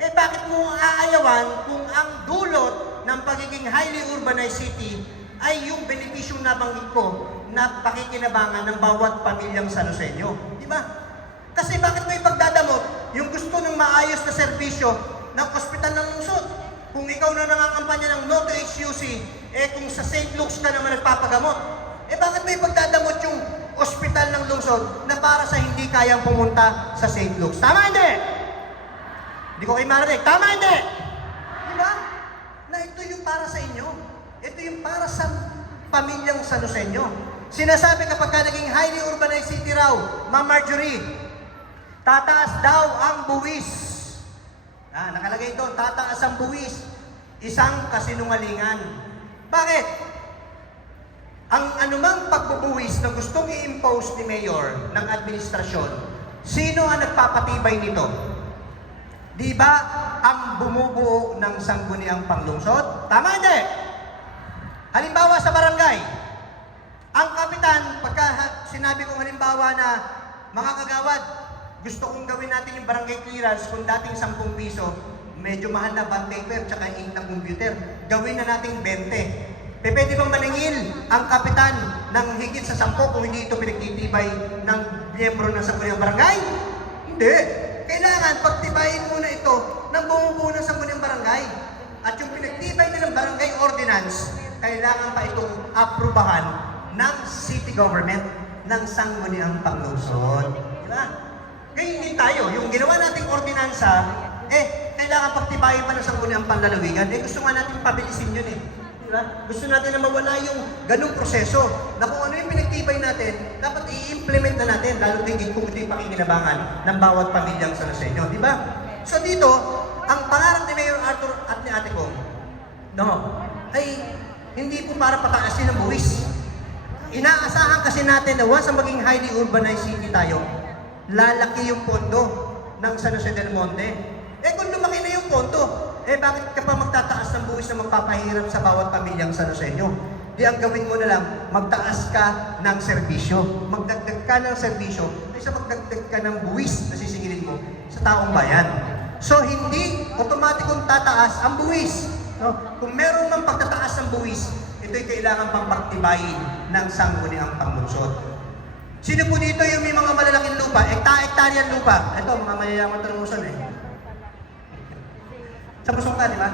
Eh bakit mo aayawan kung ang dulot ng pagiging highly urbanized city ay yung benepisyong nabanggit ko na pakikinabangan ng bawat pamilyang San Joseño? Di ba? Kasi bakit mo ipagdadamot yung gusto ng maayos na serbisyo ng ospital ng lungsod? Kung ikaw na nangangampanya ng no to HUC, eh kung sa St. Luke's ka naman nagpapagamot, eh bakit mo ipagdadamot yung ospital ng lungsod na para sa hindi kayang pumunta sa St. Luke's? Tama hindi? Hindi ko kayo marinig. Tama hindi? Di ba? Na ito yung para sa inyo. Ito yung para sa pamilyang San Joseño. Sinasabi kapag ka naging highly urbanized city raw, Ma'am Marjorie, tataas daw ang buwis. Nakalagay doon, tataas ang buwis. Isang kasinungalingan. Bakit? Ang anumang pagbubuwis na gustong i-impose ni Mayor ng administrasyon, sino ang nagpapatibay nito? Di ba ang bumubuo ng sangguniang panglungsod? Tama hindi? Halimbawa sa barangay, ang kapitan, pagka sinabi kong halimbawa na mga kagawad, gusto kong gawin natin yung barangay clearance kung dating 10 piso, medyo mahal na bond paper tsaka ink ng computer, gawin na nating 20. Pwede bang maningil ang kapitan ng higit sa 10 kung hindi ito pinagtitibay ng miyembro ng sangguniang barangay? Hindi. Kailangan pagtibayin muna ito ng bumubuo ng sangguniang barangay. At yung pinagtibay na ng barangay ordinance, kailangan pa itong aprubahan ng city government ng sangguniang panglungsod. Di ba? Ngayon din tayo, yung ginawa nating ordinansa, kailangan pagtibayin pa ng sangguniang panlalawigan. Gusto nga natin pabilisin yun Diba? Gusto natin na mawala yung ganung proseso na kung ano yung pinagtibay natin, dapat i-implement na natin, lalo tingin kung ito yung pakikinabangan ng bawat pamilyang San Joseño, di ba? So dito, ang pangarap ni Mayor Arthur at ni Ate Kong, ay hindi po para pataasin ang buwis. Inaasahan kasi natin na once ang maging highly urbanized city tayo, lalaki yung pondo ng San Jose del Monte. Kung lumaki na yung pondo, bakit ka pa magtataas ng buwis na magpapahirap sa bawat pamilyang San Joseño? Di ang gawin mo na lang, magtaas ka ng serbisyo. Magdagdag ka ng serbisyo, kaysa magdagdag ka ng buwis na sisingilin mo sa taong bayan. So, hindi automatikong tataas ang buwis. No? Kung meron mang pagtataas ng buwis, ito'y kailangan pang pagtibayin ng sangguniang panglungsod. Sino po dito yung may mga malalaking lupa? Hektaryan lupa. Ito, mga mayayaman ng lungsod Sa Pusong ka, di ba?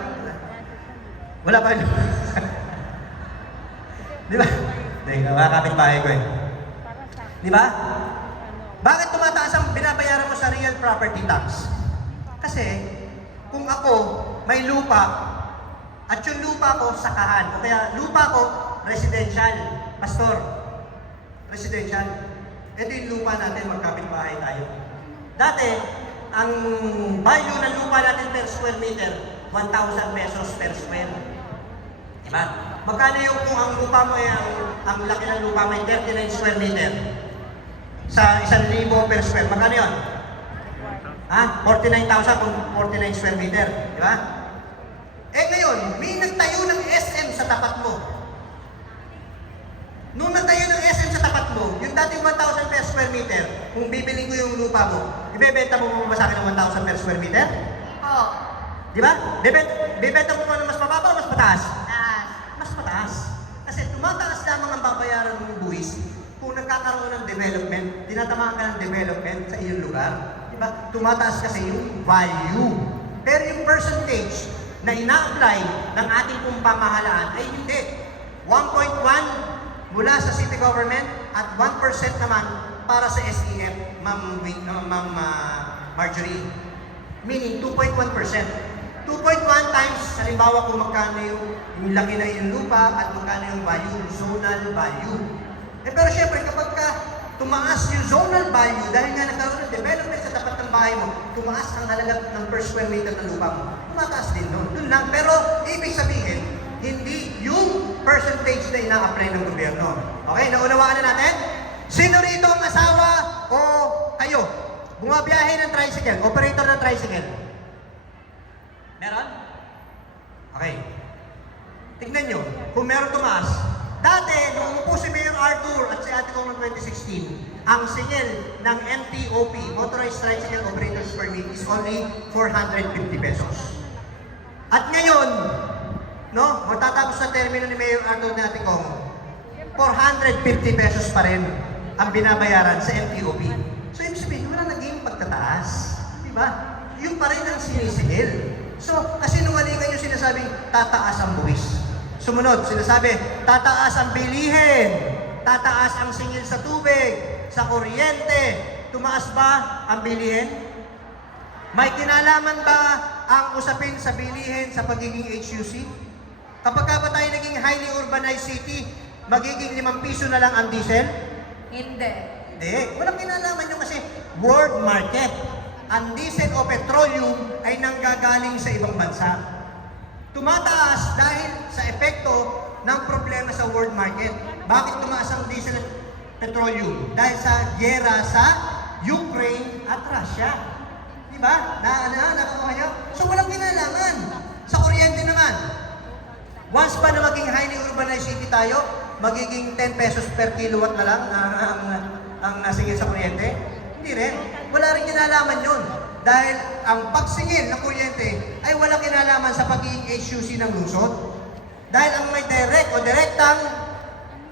Wala pa yun. Di ba? Mga kapitbahay ko Di ba? Bakit tumataas ang binabayaran mo sa real property tax? Kasi, kung ako may lupa, at yung lupa ko sakahan, o kaya lupa ko residential, pastor, residential. Ito yung lupa natin, magkapitbahay tayo. Dati, ang value ng lupa natin per square meter, 1,000 pesos per square. Diba? Magkano yung kung ang lupa mo ay ang laki ng lupa may 39 square meter? Sa 1,000 per square, magkano yun? 49,000 kung 49 square meter. Diba? Ngayon, may nagtayo ng SM sa tapat mo. Nung nagtayo ng SM sa tapat mo, yung dating 1,000 per square meter, kung bibiling ko yung lupa mo, ibebenta mo ba sa akin ng 1,000 per square meter? Oo. Di ba? Bibenta mo ba ng mas mababa o mas mataas? Taas. Mas mataas. Kasi tumataas lamang ang babayaran ng buwis kung nagkakaroon ng development, tinatamaan ka ng development sa iyong lugar. Di ba? Tumataas kasi yung value. Pero yung percentage na ina-apply ng ating pong pamahalaan ay hindi. 1.1 mula sa city government at 1% naman para sa SEF, Ma'am Marjorie. Meaning 2.1%. 2.1 times, halimbawa kung magkano yung laki na yung lupa at magkano yung value, zonal value. Pero syempre, kapag tumaas yung zonal value, dahil nga nagkaroon ng development sa tapat ng bahay mo, tumaas ang halaga ng per square meter ng lupa mo. Tumataas din nun. Dun lang. Pero, ibig sabihin, hindi yung percentage na ina-apply ng gobyerno. Okay, naunawaan na natin? Sino rito ang asawa o kayo? Bumabiyahe ng tricycle, operator ng tricycle. Meron? Okay. Tignan nyo, kung meron tumaas. Dati, nung umupo si Mayor Arthur at si Ate Kong noong 2016, ang singil ng MTOP, Motorized Tricycle Operators Permit, is only 450 pesos. At ngayon, no, matatapos na termino ni Mayor Arthur at Ate Kong, 450 pesos pa rin ang binabayaran sa MTOP. So, ibig sabihin, wala naging pagtataas. Diba? Yung pa rin ang sinisingil. So, kasi nungalingan yung sinasabing tataas ang buwis. Sumunod, sinasabi, tataas ang bilihin, tataas ang singil sa tubig, sa kuryente. Tumaas ba ang bilihin? May kinalaman ba ang usapin sa bilihin sa pagiging HUC? Kapag ba tayo naging highly urbanized city, magiging 5 piso na lang ang diesel? Hindi. Hindi. Walang kinalaman yun kasi world market. Ang diesel o petroleum ay nanggagaling sa ibang bansa. Tumataas dahil sa epekto ng problema sa world market. Bakit tumaas ang diesel at petroleum? Dahil sa gyera sa Ukraine at Russia. Diba? Nakakuha niyo? So walang kinalaman. Sa kuryente naman. Once pa na maging highly urbanized city tayo, magiging 10 pesos per kilowatt na lang ang nasingil sa kuryente? Hindi rin. Wala rin kinalaman yun. Dahil ang pagsingil ng kuryente ay walang kinalaman sa pagiging HUC ng lungsod. Dahil ang may direct o direktang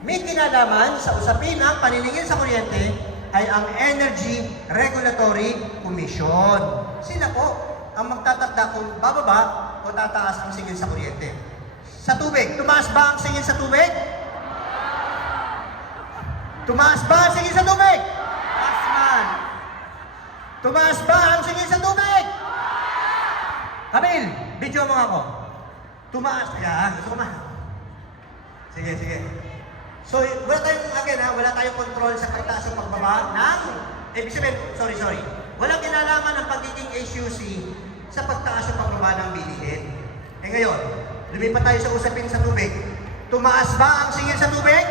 may kinalaman sa usapin ng paniningil sa kuryente ay ang Energy Regulatory Commission. Sila po ang magtatakda kung bababa o tataas ang singil sa kuryente. Sa tubig, tumaas ba ang singil sa tubig? Tumaas ba ang singil sa tubig? Yes, man. Tumaas ba ang singil sa tubig? Kamil, video mo ako. Tumaas. Yan, gusto ko ma. Sige. So, wala tayong control sa pagtaas o pagbaba ng, ibig sabihin, sorry. Walang kinalaman ang pagiging HUC sa pagtaas o pagbaba ng bilihin. Ngayon, lumipat tayo sa usapin sa tubig. Tumaas ba ang singil sa tubig?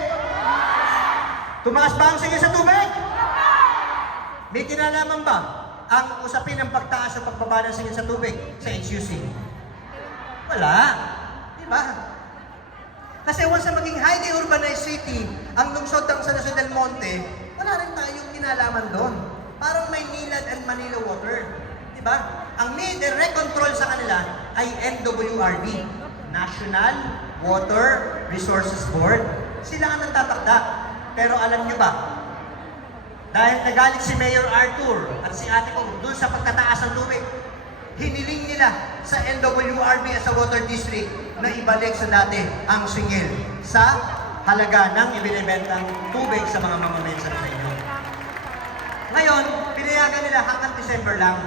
Tumaas ba ang singil sa tubig? May kinalaman ba ang usapin ng pagtaas o pagbaba ng singil sa tubig sa HUC? Wala. Diba? Kasi once na maging highly urbanized city, ang lungsod ng San Jose del Monte, wala rin tayong kinalaman doon. Parang may Nilad and Manila Water. Diba? Ang may direct control sa kanila ay NWRB, National Water Resources Board. Sila ang nagtatakda. Pero alam nyo ba, dahil nagalit si Mayor Arthur at si Ate Kong doon sa pagtataas ng tubig, hiniling nila sa NWRB at sa Water District na ibalik sa dati ang singil sa halaga ng ibinibentang tubig sa mga mamamayan sa inyo. Ngayon, pinayagan nila hanggang December lang.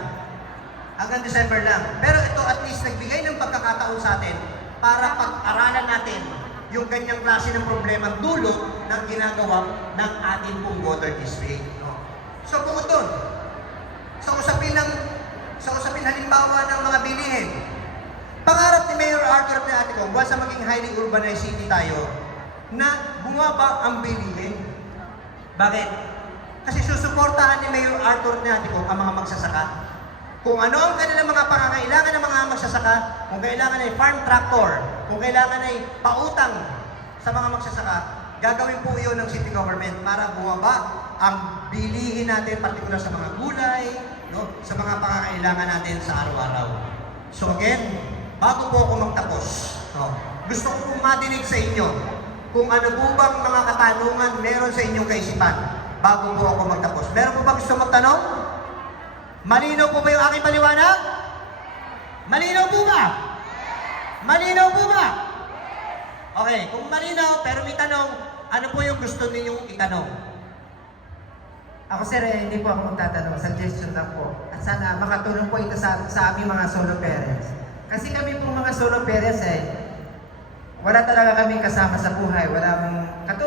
Hanggang December lang. Pero ito at least nagbigay ng pagkakataon sa atin para pag-aralan natin yung ganyang klase ng problema dulot ng ginagawa ng ating pong water district. No? So, bukod doon, sa usapin halimbawa ng mga bilihin, pangarap ni Mayor Arthur at Ate Kong, once na maging highly urbanized city tayo, na bumaba ang bilihin. Bakit? Kasi susuportahan ni Mayor Arthur at Ate Kong ang mga magsasaka. Kung ano ang kanilang mga pangangailangan ng mga magsasaka, kung kailangan ay farm tractor, kung kailangan ay pautang sa mga magsasaka, gagawin po iyon ng city government para bumaba ang bilihin natin, partikular sa mga gulay, no, sa mga pangangailangan natin sa araw-araw. So again, bago po ako magtapos, no, gusto ko pong madinig sa inyo kung ano po bang mga katanungan meron sa inyong kaisipan bago po ako magtapos. Meron po ba gusto magtanong? Malinaw po ba yung aking paliwanag? Malinaw po ba? Malinaw po ba? Okay, kung malinaw pero may tanong, ano po yung gusto ninyong itanong? Ako sir, hindi po ako magtatanong, suggestion lang po. At sana makatulong po ito sa aming mga solo parents. Kasi kami po mga solo parents wala talaga kaming kasama sa buhay, walang